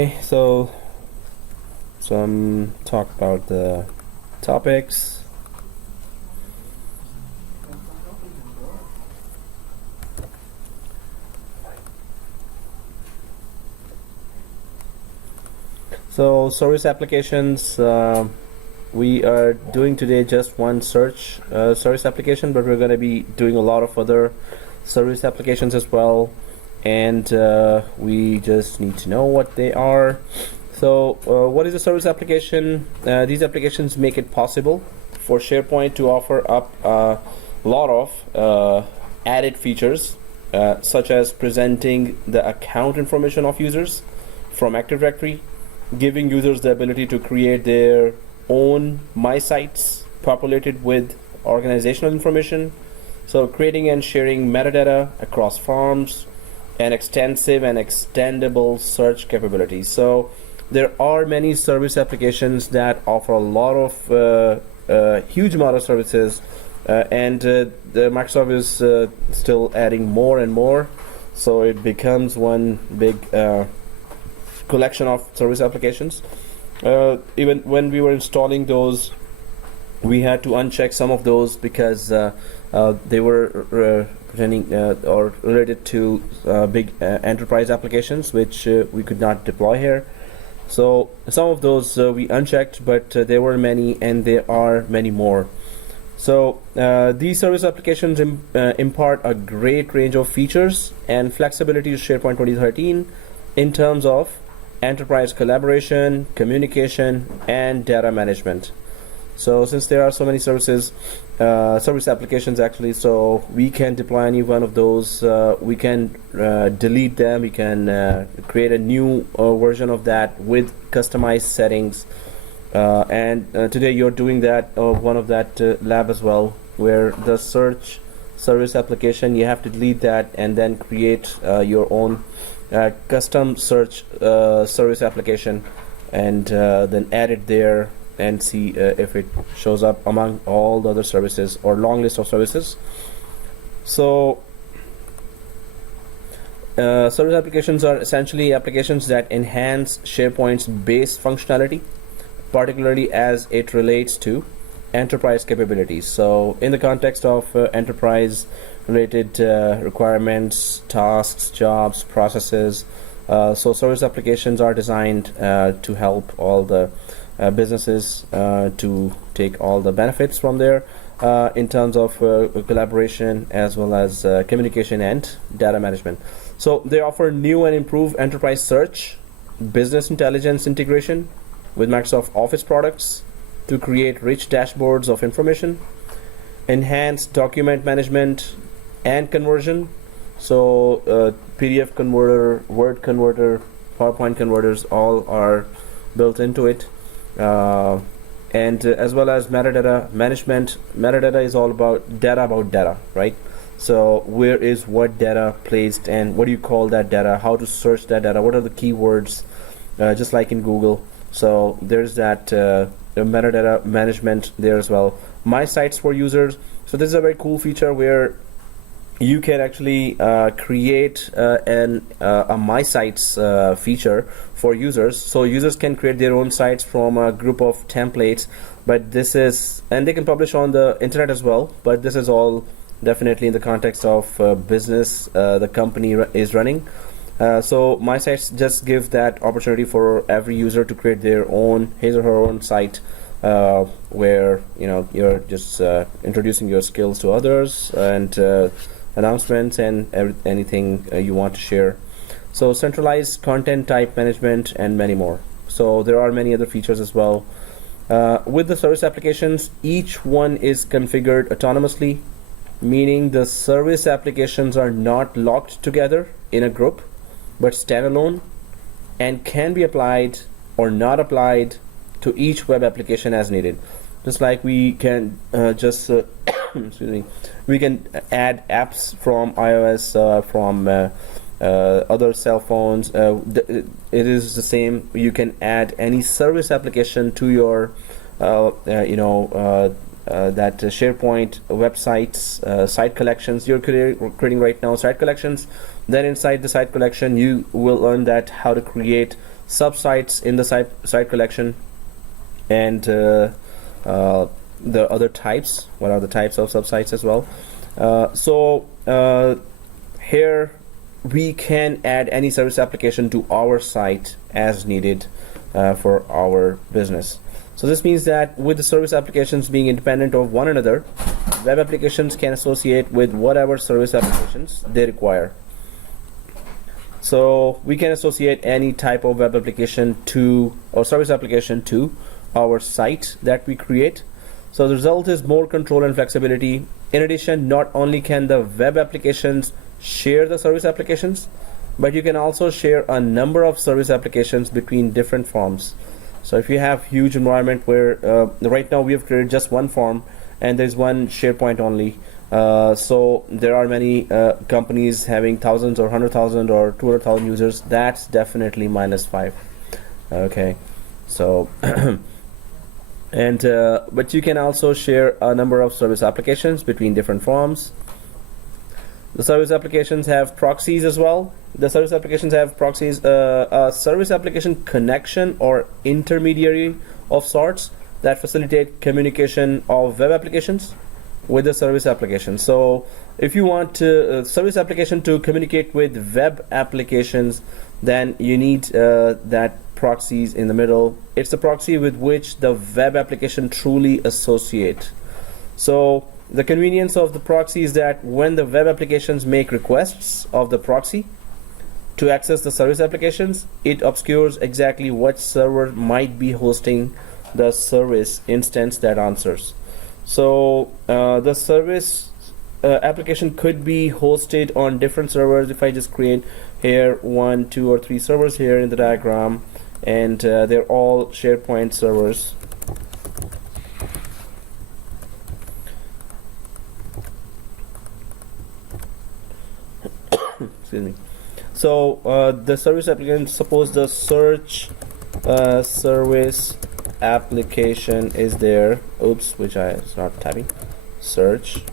Okay, so some talk about the topics. So service applications, we are doing today just one service application, but we're going to be doing a lot of other service applications as well, and we just need to know what they are. So what is a service application? These applications make it possible for SharePoint to offer up a lot of added features, such as presenting the account information of users from Active Directory, giving users the ability to create their own My Sites populated with organizational information, so creating and sharing metadata across forms, and extensive and extendable search capabilities. So there are many service applications that offer a lot of huge amount of services, and the Microsoft is still adding more and more, so it becomes one big collection of service applications. Even when we were installing those, we had to uncheck some of those because they were pretending or related to big enterprise applications, which we could not deploy here. So some of those we unchecked, but there were many, and there are many more. So these service applications impart a great range of features and flexibility to SharePoint 2013 in terms of enterprise collaboration, communication, and data management. So since there are so many service applications actually, so we can deploy any one of those. We can delete them. We can create a new version of that with customized settings. And today you're doing that one of that lab as well, where the search service application, you have to delete that and then create your own custom search service application, and then add it there and see if it shows up among all the other services or long list of services. So service applications are essentially applications that enhance SharePoint's base functionality, particularly as it relates to enterprise capabilities. So in the context of enterprise related requirements, tasks, jobs, processes, so service applications are designed to help all the businesses to take all the benefits from there in terms of collaboration as well as communication and data management. So they offer new and improved enterprise search, business intelligence integration with Microsoft Office products to create rich dashboards of information, enhanced document management and conversion. So PDF converter, Word converter, PowerPoint converters, all are built into it. And as well as metadata management. Metadata is all about data, right? So where is what data placed, and what do you call that data, how to search that data, what are the keywords, just like in Google. So there's that metadata management there as well. My Sites for users. So this is a very cool feature where you can actually create a My Sites feature for users. So users can create their own sites from a group of templates, but this is, and they can publish on the internet as well, but this is all definitely in the context of business the company is running. So My Sites just give that opportunity for every user to create their own, his or her own site, where you're just introducing your skills to others, and announcements and anything you want to share. So centralized content type management and many more. So there are many other features as well. With the service applications, each one is configured autonomously, meaning the service applications are not locked together in a group, but standalone, and can be applied or not applied to each web application as needed. Just like we can excuse me, we can add apps from iOS, from other cell phones. It is the same. You can add any service application to your that SharePoint websites, site collections. You're creating right now site collections. Then inside the site collection, you will learn that how to create subsites in the site collection, and the other types. What are the types of subsites as well? Here we can add any service application to our site as needed for our business. So this means that with the service applications being independent of one another, web applications can associate with whatever service applications they require. So we can associate any type of web application to or service application to our site that we create. So the result is more control and flexibility. In addition, not only can the web applications share the service applications, but you can also share a number of service applications between different forms. So if you have huge environment where right now we have created just one form and there's one SharePoint only, so there are many companies having thousands or 100,000 or 200,000 users, that's definitely -5. Okay, so and but you can also share a number of service applications between different forms. The service applications have proxies as well. The service applications have proxies, a service application connection or intermediary of sorts that facilitate communication of web applications with the service application. So if you want to service application to communicate with web applications, then you need that proxies in the middle. It's the proxy with which the web application truly associate. So the convenience of the proxy is that when the web applications make requests of the proxy to access the service applications, it obscures exactly what server might be hosting the service instance that answers. So the service application could be hosted on different servers. If I just create here 1, 2, or 3 servers here in the diagram, and they're all SharePoint servers. Excuse me. So the service application, suppose the search service application is there. Oops, which I is not typing. Search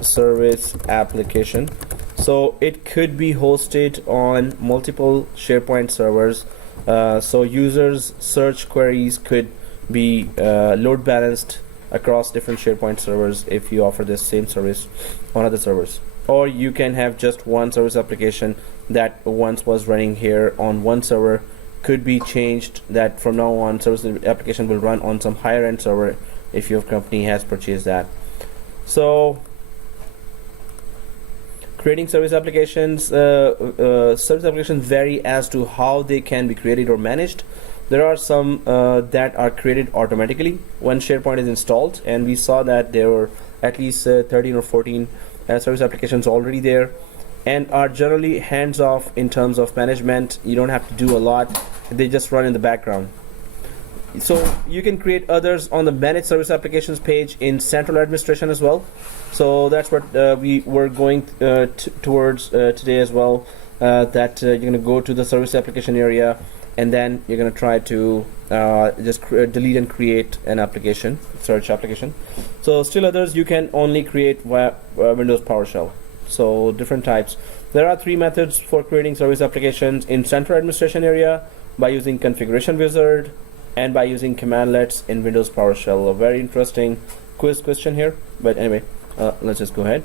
service application. So it could be hosted on multiple SharePoint servers. So users' search queries could be load balanced across different SharePoint servers if you offer this same service on other servers. Or you can have just one service application that once was running here on one server could be changed, that from now on service application will run on some higher end server if your company has purchased that. So creating service applications, service applications vary as to how they can be created or managed. There are some that are created automatically when SharePoint is installed, and we saw that there were at least 13 or 14 service applications already there, and are generally hands-off in terms of management. You don't have to do a lot, they just run in the background. So you can create others on the managed service applications page in central administration as well. So that's what we were going towards today as well, that you're going to go to the service application area, and then you're going to try to just delete and create an application, search application. So still others you can only create via Windows PowerShell. So different types. There are 3 methods for creating service applications in central administration area: by using configuration wizard and by using commandlets in Windows PowerShell. A very interesting quiz question here, but anyway, let's just go ahead.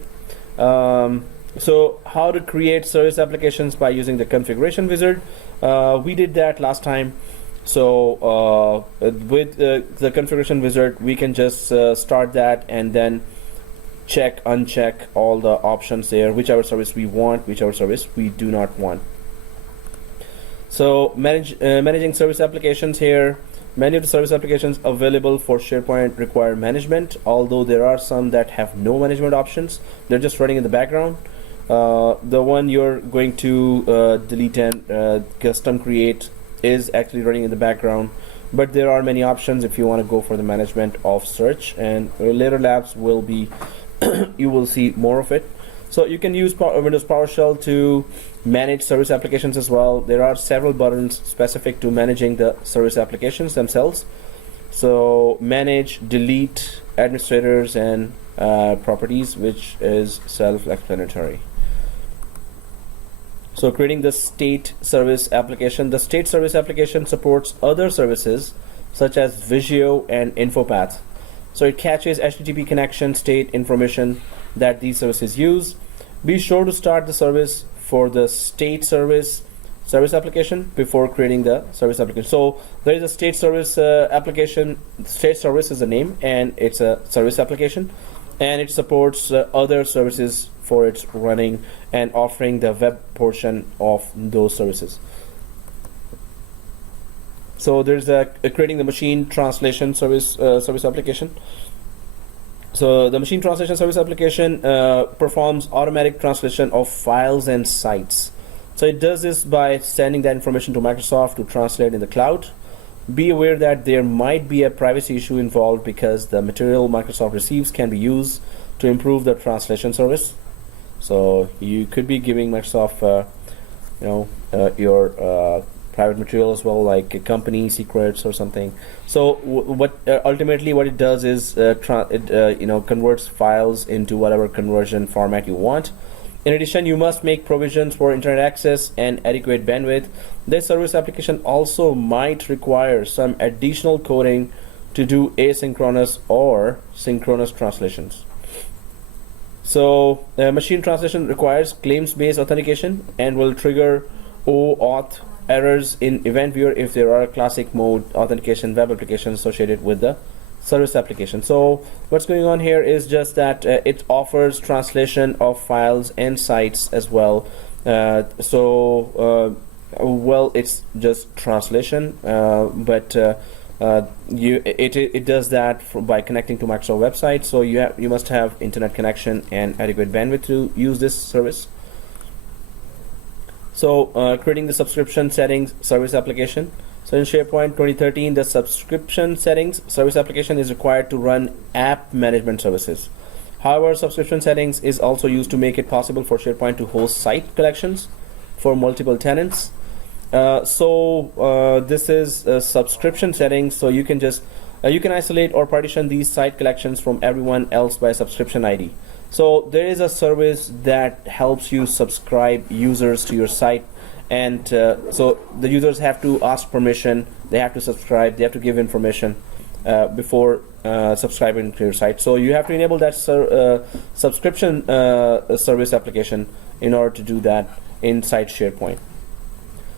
So how to create service applications by using the configuration wizard. We did that last time. So with the configuration wizard, we can just start that and then check, uncheck all the options there, whichever service we want, whichever service we do not want. So managing service applications here. Many of the service applications available for SharePoint require management, although there are some that have no management options. They're just running in the background. The one you're going to delete and custom create is actually running in the background, but there are many options if you want to go for the management of search, and later labs will be you will see more of it. So you can use Windows PowerShell to manage service applications as well. There are several buttons specific to managing the service applications themselves. So manage, delete, administrators, and properties, which is self-explanatory. So creating the state service application. The state service application supports other services such as Visio and InfoPath. So it catches HTTP connection state information that these services use. Be sure to start the service for the state service application before creating the service application. So there is a state service application. State service is the name, and it's a service application, and it supports other services for its running and offering the web portion of those services. So there's creating the machine translation service application. So the machine translation service application performs automatic translation of files and sites. So it does this by sending that information to Microsoft to translate in the cloud. Be aware that there might be a privacy issue involved because the material Microsoft receives can be used to improve the translation service. So you could be giving Microsoft, your private material as well, like company secrets or something. So ultimately what it does is converts files into whatever conversion format you want. In addition, you must make provisions for internet access and adequate bandwidth. This service application also might require some additional coding to do asynchronous or synchronous translations. So machine translation requires claims-based authentication and will trigger OAuth errors in event viewer if there are classic mode authentication web applications associated with the service application. So what's going on here is just that it offers translation of files and sites as well. Well, it's just translation, but it does that by connecting to Microsoft website. So you must have internet connection and adequate bandwidth to use this service. So creating the subscription settings service application. So in SharePoint 2013, the subscription settings service application is required to run app management services. However, subscription settings is also used to make it possible for SharePoint to host site collections for multiple tenants. This is subscription settings. So you can just you can isolate or partition these site collections from everyone else by subscription ID. So there is a service that helps you subscribe users to your site, and so the users have to ask permission, they have to subscribe, they have to give information before subscribing to your site. So you have to enable that subscription service application in order to do that inside SharePoint.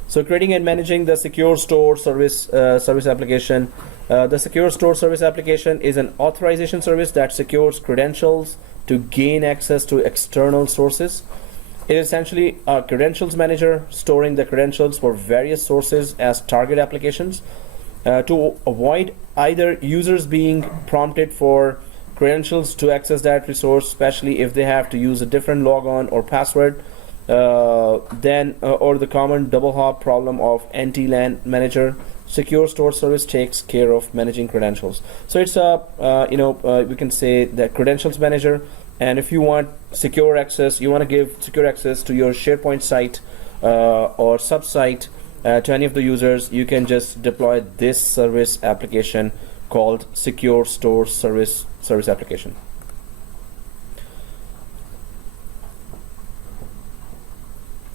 So creating and managing the secure store service application. The secure store service application is an authorization service that secures credentials to gain access to external sources. It is essentially a credentials manager storing the credentials for various sources as target applications to avoid either users being prompted for credentials to access that resource, especially if they have to use a different logon or password, or the common double hop problem of NT-LAN manager. Secure store service takes care of managing credentials. So it's we can say the credentials manager. And if you want secure access, you want to give secure access to your SharePoint site or sub-site to any of the users, you can just deploy this service application called Secure Store Service application.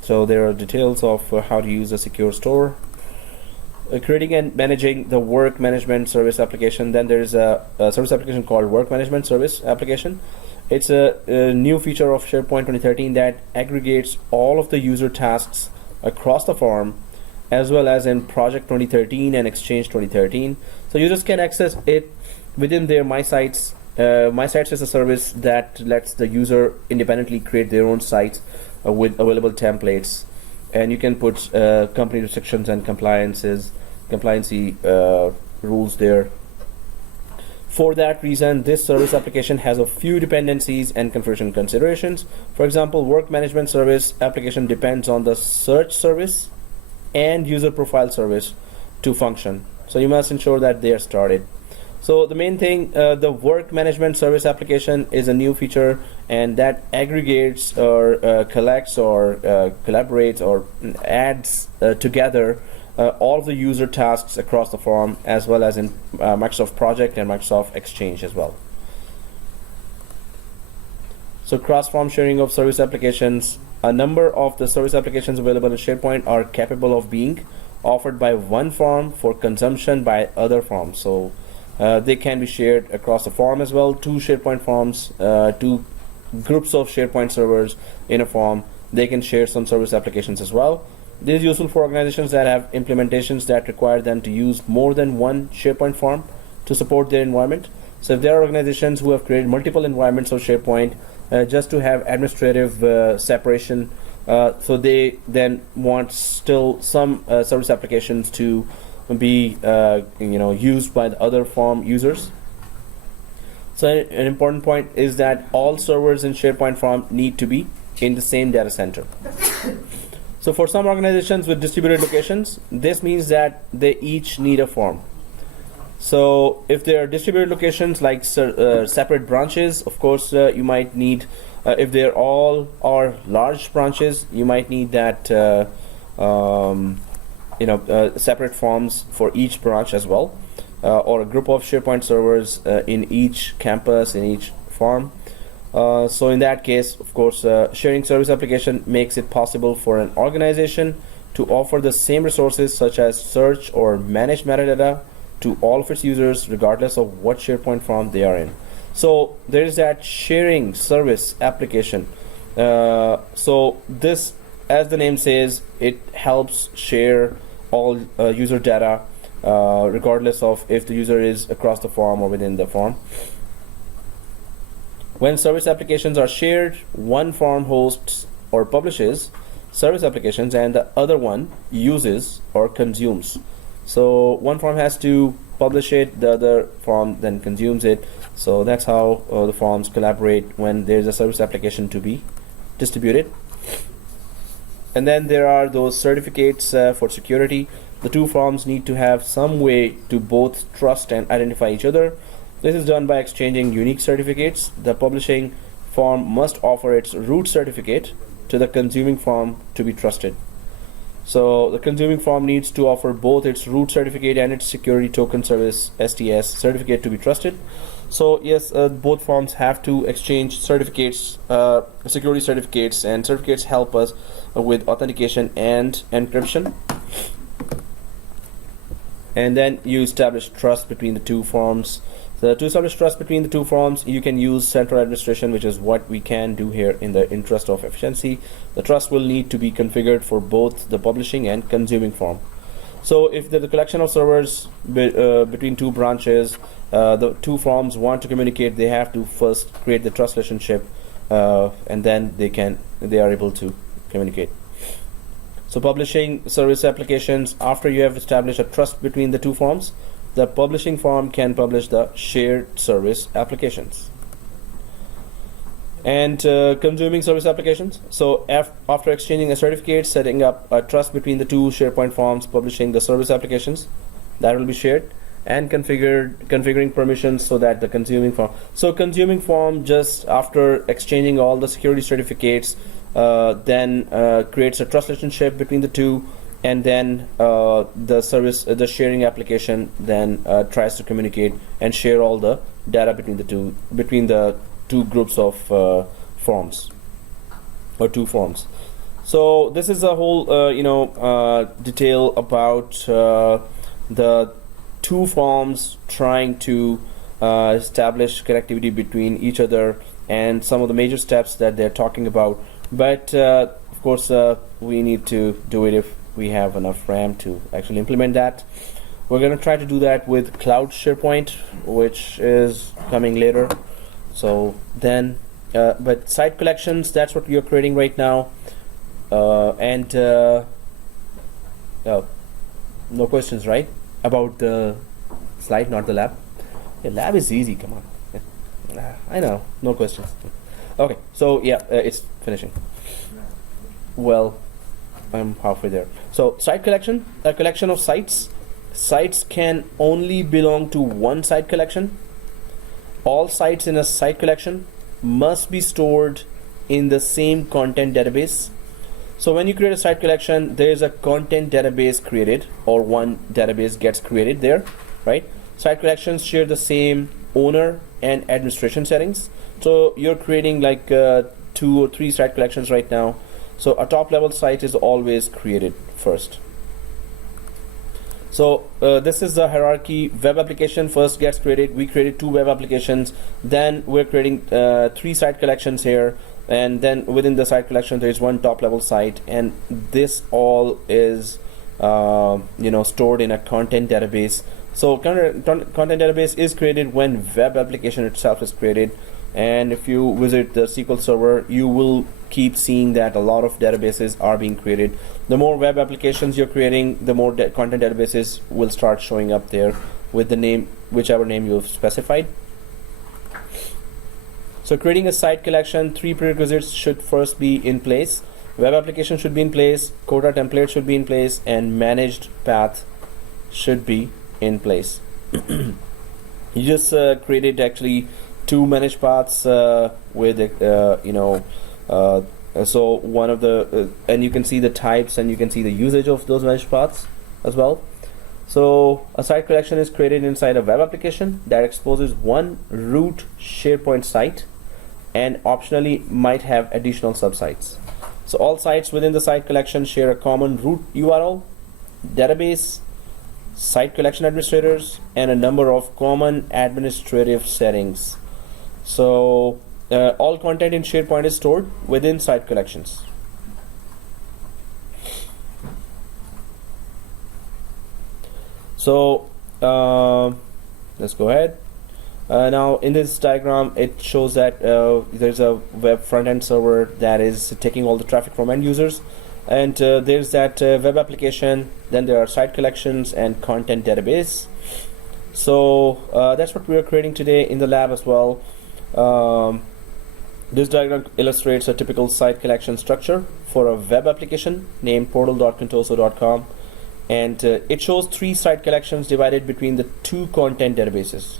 So there are details of how to use a secure store. Creating and managing the work management service application. Then there is a service application called work management service application. It's a new feature of SharePoint 2013 that aggregates all of the user tasks across the firm, as well as in Project 2013 and Exchange 2013. So users can access it within their My Sites. My Sites is a service that lets the user independently create their own sites with available templates, and you can put company restrictions and compliancy rules there. For that reason, this service application has a few dependencies and configuration considerations. For example, work management service application depends on the search service and user profile service to function. So you must ensure that they are started. So the main thing, the work management service application is a new feature, and that aggregates or collects or collaborates or adds together all of the user tasks across the firm, as well as in Microsoft Project and Microsoft Exchange as well. So cross-form sharing of service applications. A number of the service applications available in SharePoint are capable of being offered by one form for consumption by other forms. So they can be shared across the form as well. Two SharePoint forms, two groups of SharePoint servers in a form. They can share some service applications as well. This is useful for organizations that have implementations that require them to use more than one SharePoint form to support their environment. So if there are organizations who have created multiple environments of SharePoint just to have administrative separation, so they then want still some service applications to be used by the other form users. So an important point is that all servers in SharePoint form need to be in the same data center. So for some organizations with distributed locations, this means that they each need a form. So if there are distributed locations like separate branches, of course you might need, if they're all are large branches, you might need that separate forms for each branch as well, or a group of SharePoint servers in each campus, in each farm. So in that case, of course, sharing service application makes it possible for an organization to offer the same resources such as search or manage metadata to all of its users regardless of what SharePoint form they are in. So there is that sharing service application. So this, as the name says, it helps share all user data regardless of if the user is across the form or within the form. When service applications are shared, one form hosts or publishes service applications and the other one uses or consumes. So one form has to publish it, the other form then consumes it. So that's how the forms collaborate when there's a service application to be distributed. And then there are those certificates for security. The two forms need to have some way to both trust and identify each other. This is done by exchanging unique certificates. The publishing form must offer its root certificate to the consuming form to be trusted. So the consuming form needs to offer both its root certificate and its security token service STS certificate to be trusted. So yes, both forms have to exchange certificates, security certificates, and certificates help us with authentication and encryption. And then you establish trust between the two forms. So to establish trust between the two forms, you can use central administration, which is what we can do here in the interest of efficiency. The trust will need to be configured for both the publishing and consuming form. So if there's a collection of servers between two branches, the two forms want to communicate, they have to first create the trust relationship, and then they are able to communicate. So publishing service applications, after you have established a trust between the two forms, the publishing form can publish the shared service applications. And consuming service applications. So after exchanging a certificate, setting up a trust between the two SharePoint forms, publishing the service applications that will be shared, and configuring permissions so that the consuming form. So consuming form, just after exchanging all the security certificates, then creates a trust relationship between the two, and then the sharing application then tries to communicate and share all the data between the two groups of forms or two forms. So this is a whole detail about the two forms trying to establish connectivity between each other and some of the major steps that they're talking about. But of course we need to do it if we have enough RAM to actually implement that. We're going to try to do that with Cloud SharePoint, which is coming later. So then, but site collections, that's what we are creating right now. Oh, no questions, right? About the slide, not the lab. The lab is easy, come on. Yeah. I know, no questions. Okay, so yeah, it's finishing. Well, I'm halfway there. So site collection, a collection of sites. Sites can only belong to one site collection. All sites in a site collection must be stored in the same content database. So when you create a site collection, there is a content database created, or one database gets created there, right? Site collections share the same owner and administration settings. So you're creating like 2 or 3 site collections right now. So a top level site is always created first. So this is the hierarchy. Web application first gets created. We created 2 web applications. Then we're creating 3 site collections here. And then within the site collection, there is 1 top level site. And this all is stored in a content database. So content database is created when web application itself is created. And if you visit the SQL Server, you will keep seeing that a lot of databases are being created. The more web applications you're creating, the more content databases will start showing up there with the name, whichever name you've specified. So creating a site collection, 3 prerequisites should first be in place. Web application should be in place, quota template should be in place, and managed path should be in place. You just created actually 2 managed paths with so one of the and you can see the types and you can see the usage of those managed paths as well. So a site collection is created inside a web application that exposes one root SharePoint site and optionally might have additional subsites. So all sites within the site collection share a common root URL, database, site collection administrators, and a number of common administrative settings. So all content in SharePoint is stored within site collections. So let's go ahead. Now in this diagram, it shows that there's a web front-end server that is taking all the traffic from end users, and there's that web application, then there are site collections and content database. So that's what we are creating today in the lab as well. This diagram illustrates a typical site collection structure for a web application named portal.contoso.com, and it shows 3 site collections divided between the 2 content databases,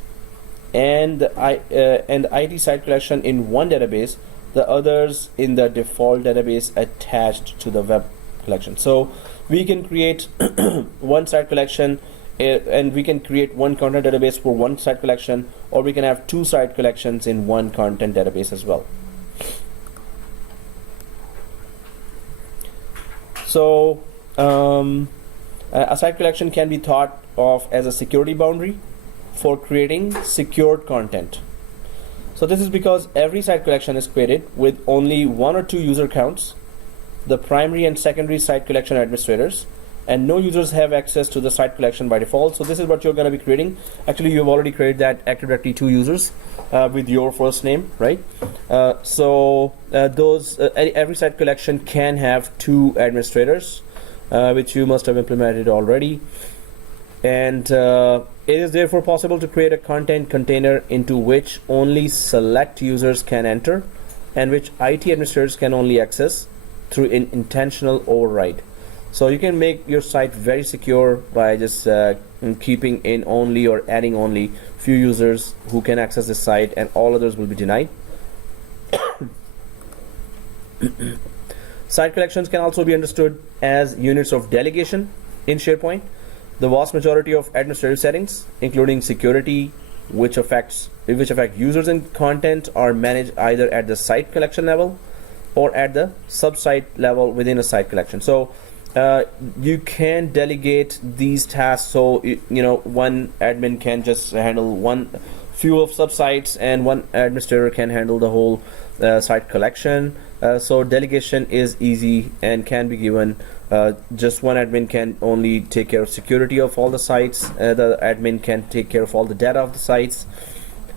and the IT site collection in one database, the others in the default database attached to the web collection. So we can create one site collection and we can create one content database for one site collection, or we can have 2 site collections in one content database as well. So a site collection can be thought of as a security boundary for creating secured content. So this is because every site collection is created with only 1 or 2 user accounts, the primary and secondary site collection administrators, and no users have access to the site collection by default. So this is what you're going to be creating. Actually, you've already created that Active Directory 2 users with your first name, right? Every site collection can have 2 administrators, which you must have implemented already. And it is therefore possible to create a content container into which only select users can enter and which IT administrators can only access through an intentional override. So you can make your site very secure by just keeping in only or adding only few users who can access the site, and all others will be denied. Site collections can also be understood as units of delegation in SharePoint. The vast majority of administrative settings, including security, which affect users and content, are managed either at the site collection level or at the sub-site level within a site collection. So you can delegate these tasks, so one admin can just handle few of subsites and one administrator can handle the whole site collection. So delegation is easy and can be given. Just one admin can only take care of security of all the sites. The admin can take care of all the data of the sites.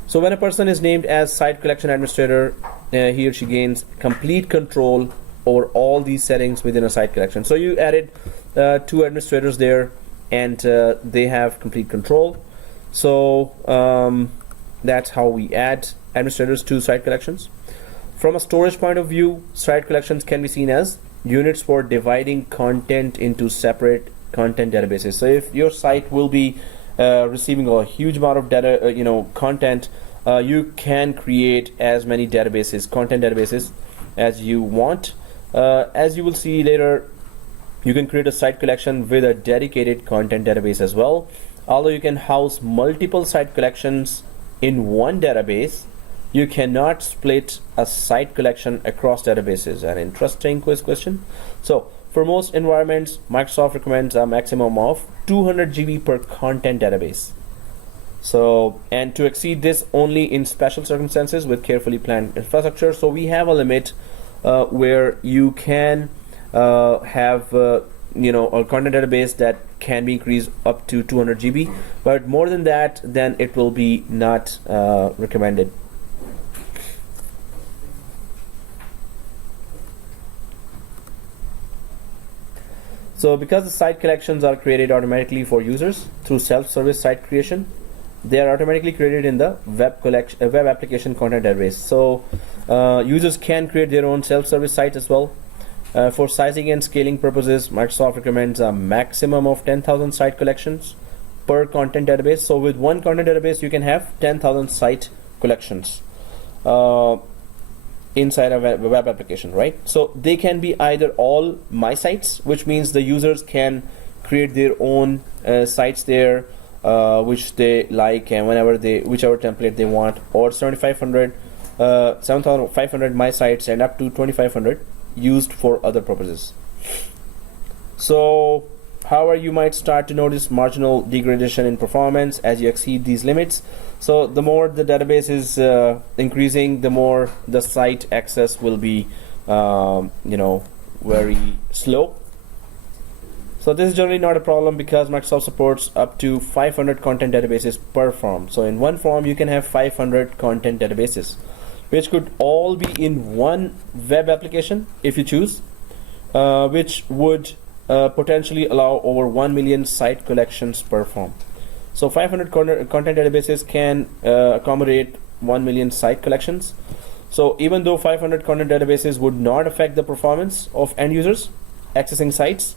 So when a person is named as site collection administrator, he or she gains complete control over all these settings within a site collection. So you added 2 administrators there, and they have complete control. So that's how we add administrators to site collections. From a storage point of view, site collections can be seen as units for dividing content into separate content databases. So if your site will be receiving a huge amount of data, content, you can create as many databases, content databases, as you want. As you will see later, you can create a site collection with a dedicated content database as well. Although you can house multiple site collections in one database, you cannot split a site collection across databases. An interesting quiz question. So for most environments, Microsoft recommends a maximum of 200 GB per content database. So, and to exceed this only in special circumstances with carefully planned infrastructure. So we have a limit where you can have a content database that can be increased up to 200 GB, but more than that, then it will be not recommended. So because the site collections are created automatically for users through self-service site creation, they are automatically created in the web application content database. So users can create their own self-service site as well. For sizing and scaling purposes, Microsoft recommends a maximum of 10,000 site collections per content database. So with one content database, you can have 10,000 site collections inside a web application, right? So they can be either all my sites, which means the users can create their own sites there, which they like, and whichever template they want, or 7,500 my sites and up to 2,500 used for other purposes. So however, you might start to notice marginal degradation in performance as you exceed these limits. So the more the database is increasing, the more the site access will be very slow. So this is generally not a problem because Microsoft supports up to 500 content databases per form. So in one form, you can have 500 content databases, which could all be in one web application if you choose, which would potentially allow over 1 million site collections per form. So 500 content databases can accommodate 1 million site collections. So even though 500 content databases would not affect the performance of end users accessing sites,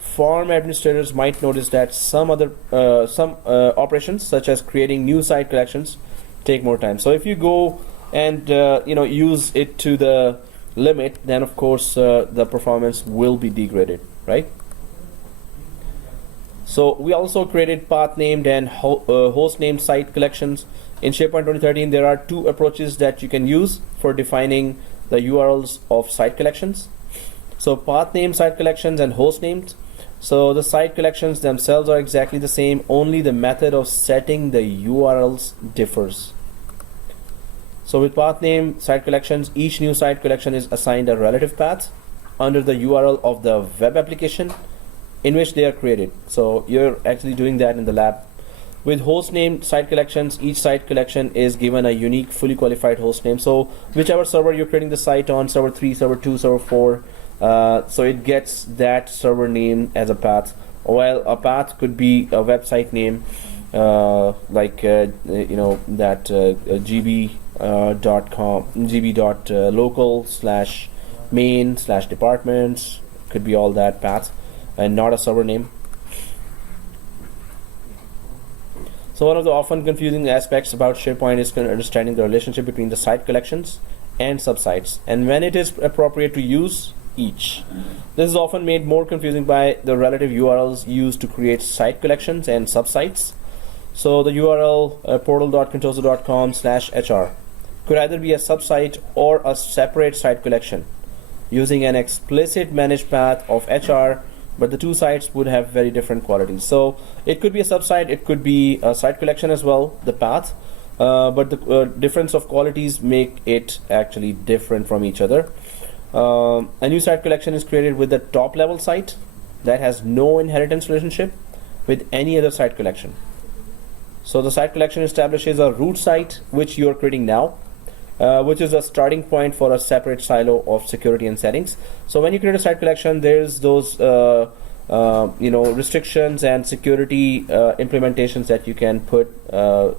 form administrators might notice that some operations, such as creating new site collections, take more time. So if you go and use it to the limit, then of course the performance will be degraded, right? So we also created path named and host named site collections. In SharePoint 2013, there are two approaches that you can use for defining the URLs of site collections. So path named site collections and host named. So the site collections themselves are exactly the same, only the method of setting the URLs differs. So with path name site collections, each new site collection is assigned a relative path under the URL of the web application in which they are created. So you're actually doing that in the lab. With host name site collections, each site collection is given a unique fully qualified host name. So whichever server you're creating the site on, server 3, server 2, server 4, so it gets that server name as a path. While a path could be a website name, gb.com, gb.local/main/departments, could be all that path, and not a server name. So one of the often confusing aspects about SharePoint is understanding the relationship between the site collections and subsites, and when it is appropriate to use each. This is often made more confusing by the relative URLs used to create site collections and subsites. So the URL portal.contoso.com/hr could either be a subsite or a separate site collection using an explicit managed path of HR, but the two sites would have very different qualities. So it could be a subsite, it could be a site collection as well, the path, but the difference of qualities make it actually different from each other. A new site collection is created with the top level site that has no inheritance relationship with any other site collection. So the site collection establishes a root site which you are creating now, which is a starting point for a separate silo of security and settings. So when you create a site collection, there's those restrictions and security implementations that you can put. So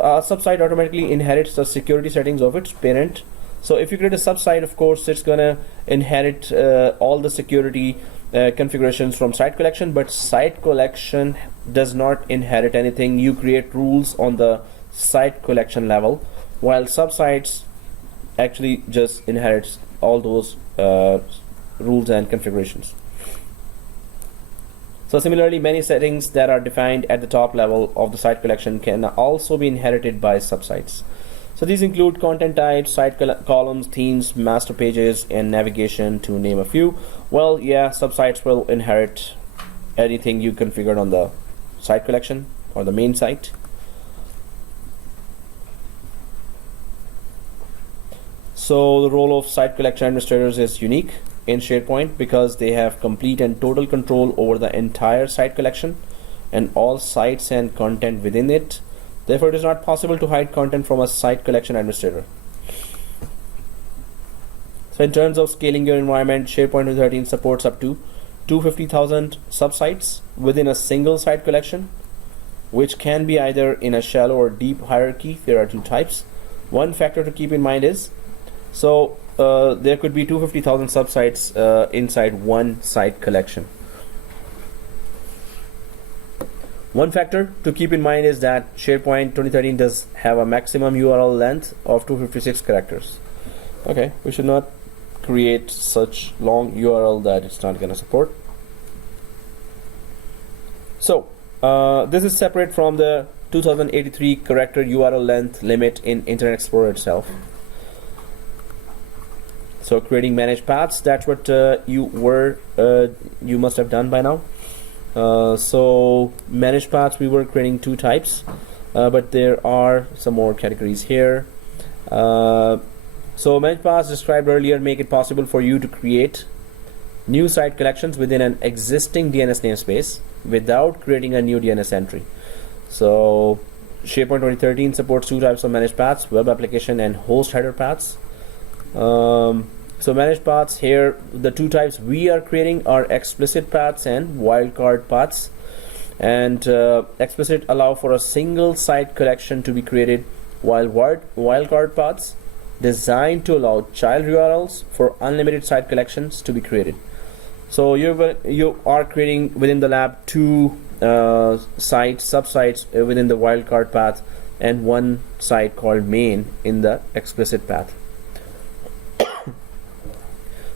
a subsite automatically inherits the security settings of its parent. So if you create a subsite, of course, it's gonna inherit all the security configurations from site collection, but site collection does not inherit anything. You create rules on the site collection level, while subsites actually just inherits all those rules and configurations. So similarly, many settings that are defined at the top level of the site collection can also be inherited by subsites. So these include content types, site columns, themes, master pages, and navigation, to name a few. Well, yeah, subsites will inherit anything you configured on the site collection or the main site. So the role of site collection administrators is unique in SharePoint because they have complete and total control over the entire site collection and all sites and content within it. Therefore, it is not possible to hide content from a site collection administrator. So in terms of scaling your environment, SharePoint 2013 supports up to 250,000 subsites within a single site collection, which can be either in a shallow or deep hierarchy. There are two types. One factor to keep in mind is, there could be 250,000 subsites inside one site collection. One factor to keep in mind is that SharePoint 2013 does have a maximum URL length of 256 characters. Okay, we should not create such long URL that it's not going to support. So this is separate from the 2083 character URL length limit in Internet Explorer itself. So creating managed paths, that's what you must have done by now. So managed paths, we were creating two types, but there are some more categories here. So managed paths described earlier make it possible for you to create new site collections within an existing DNS namespace without creating a new DNS entry. So SharePoint 2013 supports two types of managed paths: web application and host header paths. So managed paths here, the two types we are creating are explicit paths and wildcard paths. And explicit allow for a single site collection to be created, while wildcard paths designed to allow child URLs for unlimited site collections to be created. So you are creating within the lab two subsites within the wildcard path and one site called main in the explicit path.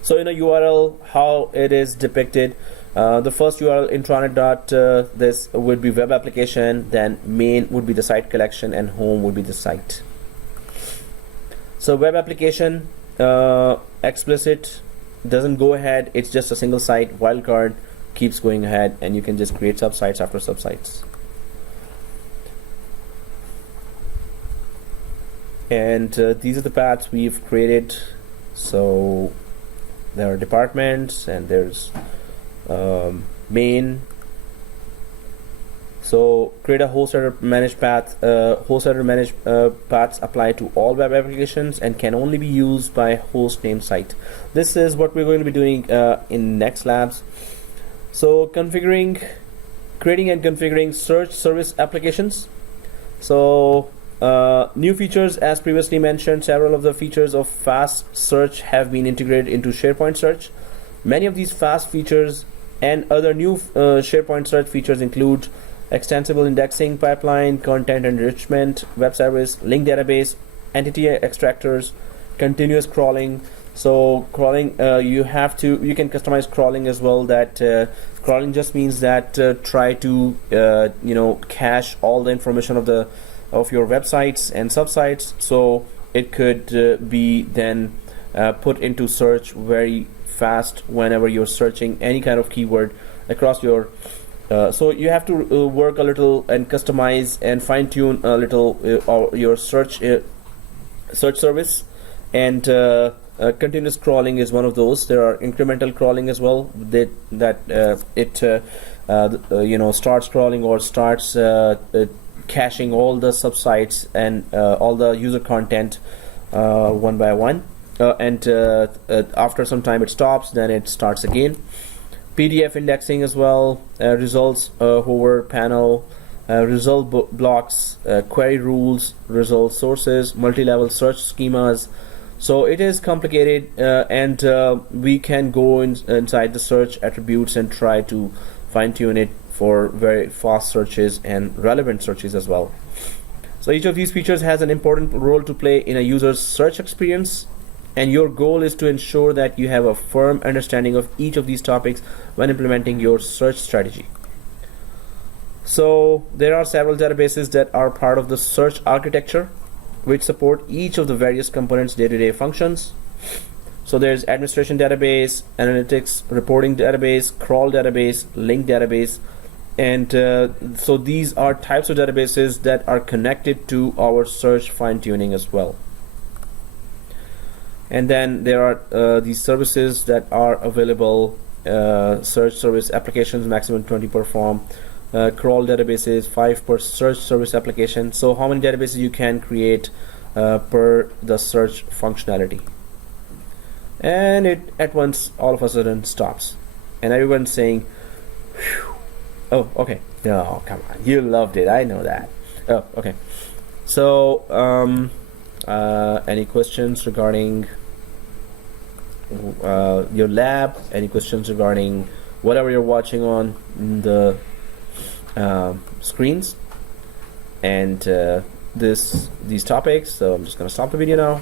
So in a URL, how it is depicted, the first URL intranet this would be web application, then main would be the site collection, and home would be the site. So web application explicit doesn't go ahead, it's just a single site. Wildcard keeps going ahead, and you can just create subsites after subsites. And these are the paths we've created. So there are departments and there's main. So create a host header managed path. Host header managed paths apply to all web applications and can only be used by host name site. This is what we're going to be doing in next labs. So creating and configuring search service applications. So new features, as previously mentioned, several of the features of fast search have been integrated into SharePoint search. Many of these fast features and other new SharePoint search features include extensible indexing pipeline, content enrichment, web service, link database, entity extractors, continuous crawling. So crawling, you can customize crawling as well. That crawling just means that try to cache all the information of your websites and subsites, so it could be then put into search very fast whenever you're searching any kind of keyword across your so you have to work a little and customize and fine-tune a little your search service. And continuous crawling is one of those. There are incremental crawling as well, starts crawling or starts caching all the subsites and all the user content one by one, and after some time it stops, then it starts again. PDF indexing as well, results hover panel, result blocks, query rules, result sources, multi-level search schemas. So it is complicated, and we can go inside the search attributes and try to fine-tune it for very fast searches and relevant searches as well. So each of these features has an important role to play in a user's search experience, and your goal is to ensure that you have a firm understanding of each of these topics when implementing your search strategy. So there are several databases that are part of the search architecture. which support each of the various components' day-to-day functions. So there's administration database, analytics, reporting database, crawl database, link database, and so these are types of databases that are connected to our search fine-tuning as well. And then there are these services that are available, search service applications, maximum 20 per form, crawl databases, 5 per search service application. So how many databases you can create per the search functionality. And it at once all of a sudden stops, and everyone's saying, phew. Oh, okay. No, come on, you loved it, I know that. Oh, okay. So any questions regarding your lab? Any questions regarding whatever you're watching on the screens and these topics? So I'm just gonna stop the video now.